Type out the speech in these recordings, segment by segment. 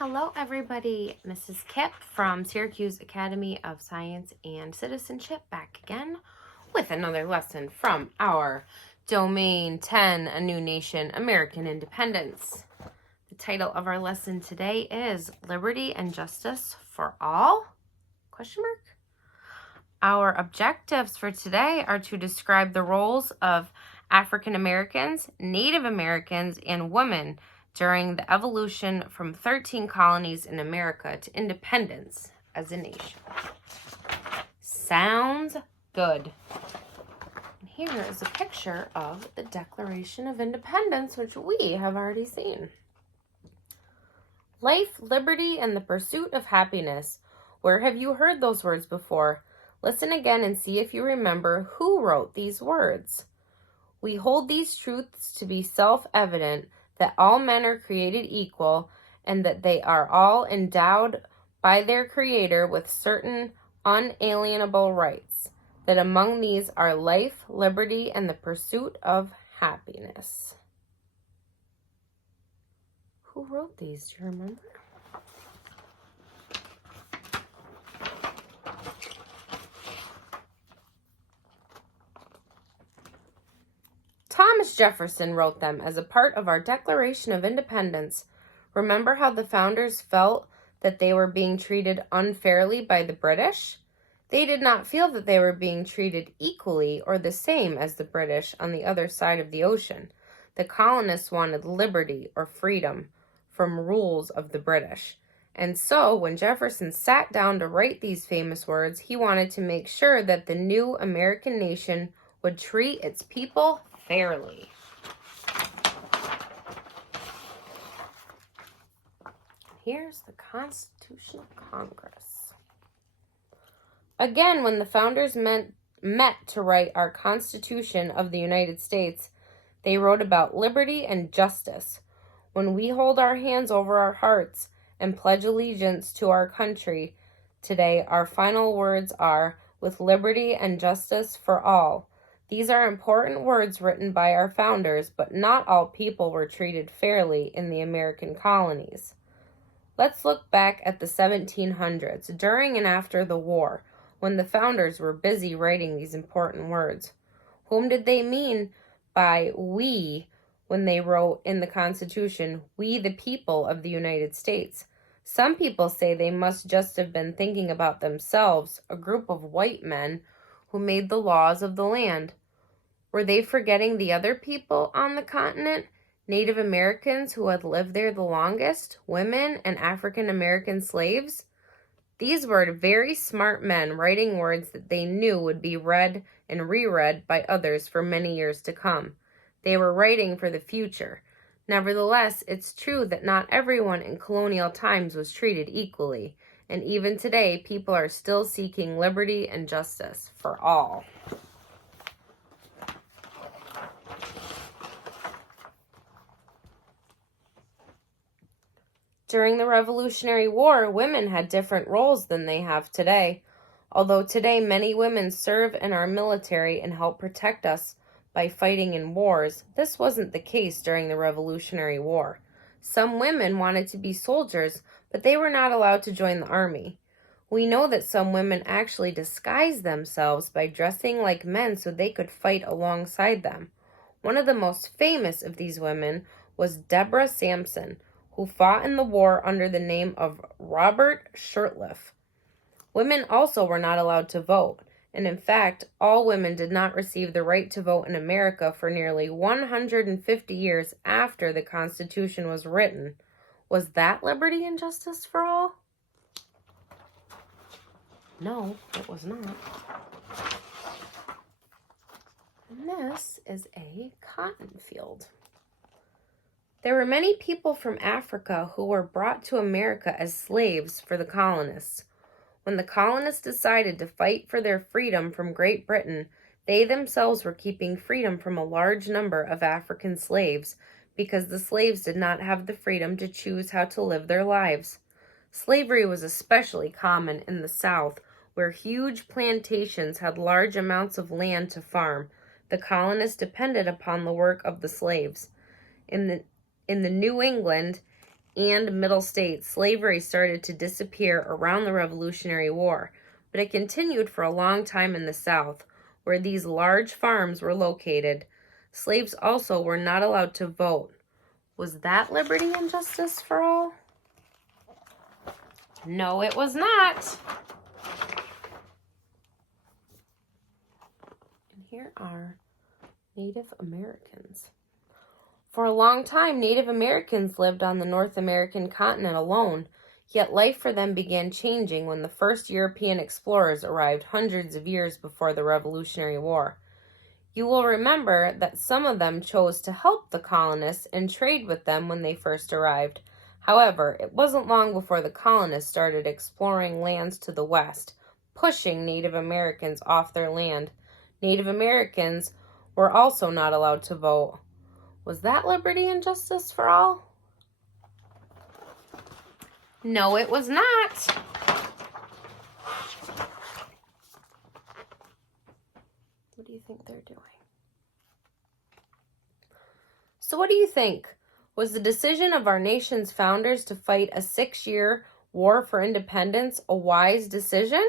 Hello everybody, Mrs. Kipp from Syracuse Academy of Science and Citizenship back again with another lesson from our Domain 10, A New Nation, American Independence. The title of our lesson today is Liberty and Justice for All? ? Our objectives for today are to describe the roles of African Americans, Native Americans, and women during the evolution from 13 colonies in America to independence as a nation. Sounds good. Here is a picture of the Declaration of Independence, which we have already seen. Life, liberty, and the pursuit of happiness. Where have you heard those words before? Listen again and see if you remember who wrote these words. We hold these truths to be self-evident, that all men are created equal, and that they are all endowed by their Creator with certain unalienable rights, that among these are life, liberty, and the pursuit of happiness. Who wrote these? Do you remember? Thomas Jefferson wrote them as a part of our Declaration of Independence. Remember how the founders felt that they were being treated unfairly by the British? They did not feel that they were being treated equally or the same as the British on the other side of the ocean. The colonists wanted liberty or freedom from rules of the British. And so, when Jefferson sat down to write these famous words, he wanted to make sure that the new American nation would treat its people fairly. Here's the Constitutional Congress. Again, when the founders met to write our Constitution of the United States, they wrote about liberty and justice. When we hold our hands over our hearts and pledge allegiance to our country today, our final words are, with liberty and justice for all. These are important words written by our founders, but not all people were treated fairly in the American colonies. Let's look back at the 1700s, during and after the war, when the founders were busy writing these important words. Whom did they mean by we when they wrote in the Constitution, "We the people of the United States"? Some people say they must just have been thinking about themselves, a group of white men who made the laws of the land. Were they forgetting the other people on the continent, Native Americans who had lived there the longest, women, and African American slaves? These were very smart men writing words that they knew would be read and reread by others for many years to come. They were writing for the future. Nevertheless, it's true that not everyone in colonial times was treated equally, and even today, people are still seeking liberty and justice for all. During the Revolutionary War, women had different roles than they have today. Although today many women serve in our military and help protect us by fighting in wars, this wasn't the case during the Revolutionary War. Some women wanted to be soldiers, but they were not allowed to join the army. We know that some women actually disguised themselves by dressing like men so they could fight alongside them. One of the most famous of these women was Deborah Sampson, who fought in the war under the name of Robert Shirtliff. Women also were not allowed to vote, and in fact, all women did not receive the right to vote in America for nearly 150 years after the Constitution was written. Was that liberty and justice for all? No, it was not. And this is a cotton field. There were many people from Africa who were brought to America as slaves for the colonists. When the colonists decided to fight for their freedom from Great Britain, they themselves were keeping freedom from a large number of African slaves because the slaves did not have the freedom to choose how to live their lives. Slavery was especially common in the South, where huge plantations had large amounts of land to farm. The colonists depended upon the work of the slaves. In the New England and Middle States, slavery started to disappear around the Revolutionary War, but it continued for a long time in the South, where these large farms were located. Slaves also were not allowed to vote. Was that liberty and justice for all? No, it was not. And here are Native Americans. For a long time, Native Americans lived on the North American continent alone, yet life for them began changing when the first European explorers arrived hundreds of years before the Revolutionary War. You will remember that some of them chose to help the colonists and trade with them when they first arrived. However, it wasn't long before the colonists started exploring lands to the west, pushing Native Americans off their land. Native Americans were also not allowed to vote. Was that liberty and justice for all? No, it was not. What do you think they're doing? So what do you think? Was the decision of our nation's founders to fight a 6-year war for independence a wise decision?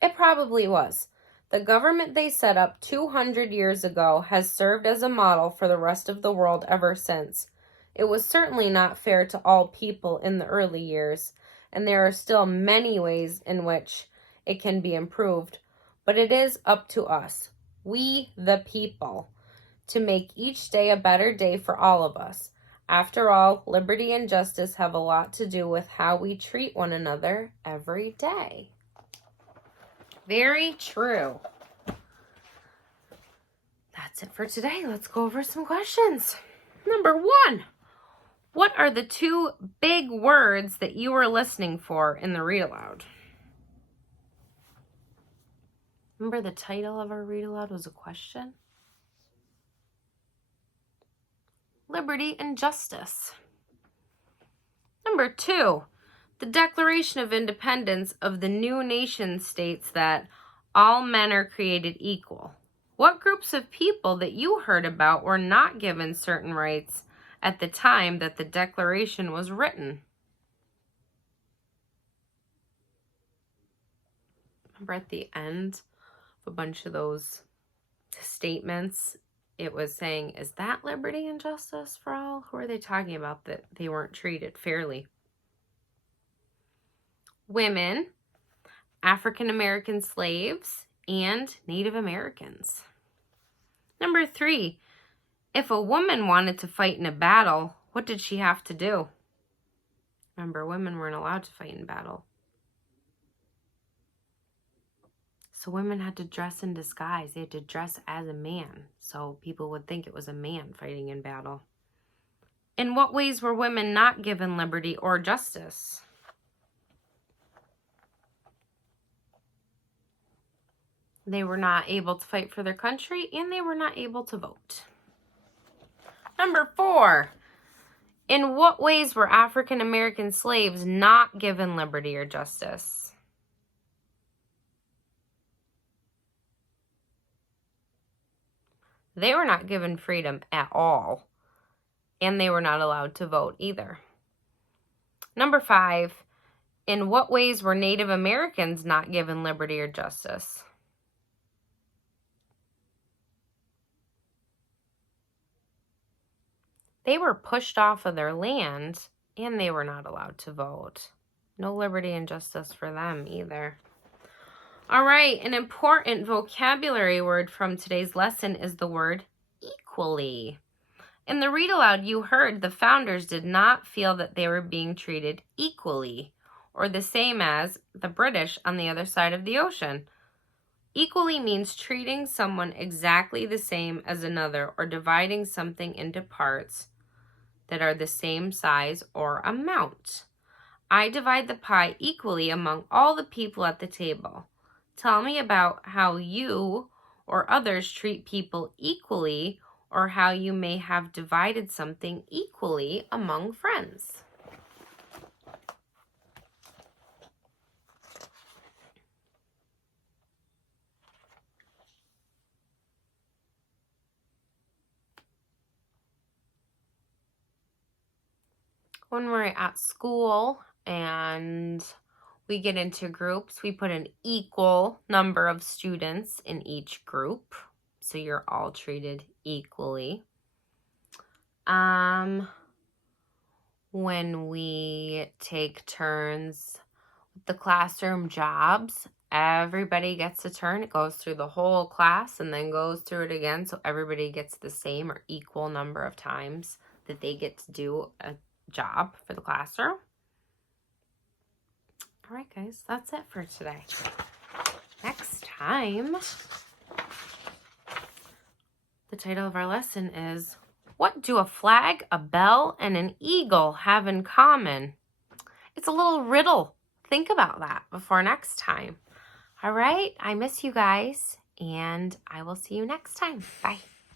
It probably was. The government they set up 200 years ago has served as a model for the rest of the world ever since. It was certainly not fair to all people in the early years, and there are still many ways in which it can be improved, but it is up to us, we the people, to make each day a better day for all of us. After all, liberty and justice have a lot to do with how we treat one another every day. Very true. That's it for today. Let's go over some questions. Number 1. What are the 2 big words that you were listening for in the read aloud? Remember the title of our read aloud was a question? Liberty and justice. Number 2. The Declaration of Independence of the new nation states that all men are created equal. What groups of people that you heard about were not given certain rights at the time that the Declaration was written? Remember at the end of a bunch of those statements, it was saying, is that liberty and justice for all? Who are they talking about that they weren't treated fairly? Women, African American slaves, and Native Americans. Number 3, if a woman wanted to fight in a battle, what did she have to do? Remember, women weren't allowed to fight in battle. So women had to dress in disguise. They had to dress as a man, so people would think it was a man fighting in battle. In what ways were women not given liberty or justice? They were not able to fight for their country, and they were not able to vote. Number 4, in what ways were African American slaves not given liberty or justice? They were not given freedom at all, and they were not allowed to vote either. Number 5, in what ways were Native Americans not given liberty or justice? They were pushed off of their land, and they were not allowed to vote. No liberty and justice for them either. All right, an important vocabulary word from today's lesson is the word equally. In the read aloud, you heard the founders did not feel that they were being treated equally, or the same as the British on the other side of the ocean. Equally means treating someone exactly the same as another, or dividing something into parts that are the same size or amount. I divide the pie equally among all the people at the table. Tell me about how you or others treat people equally, or how you may have divided something equally among friends. when we're at school and we get into groups, we put an equal number of students in each group, so you're all treated equally. When we take turns with the classroom jobs, everybody gets a turn. It goes through the whole class and then goes through it again, so everybody gets the same or equal number of times that they get to do a job for the classroom. All right, guys, that's it for today. Next time, the title of our lesson is, what do a flag, a bell, and an eagle have in common? It's a little riddle. Think about that before next time. All right, I miss you guys, and I will see you next time. Bye.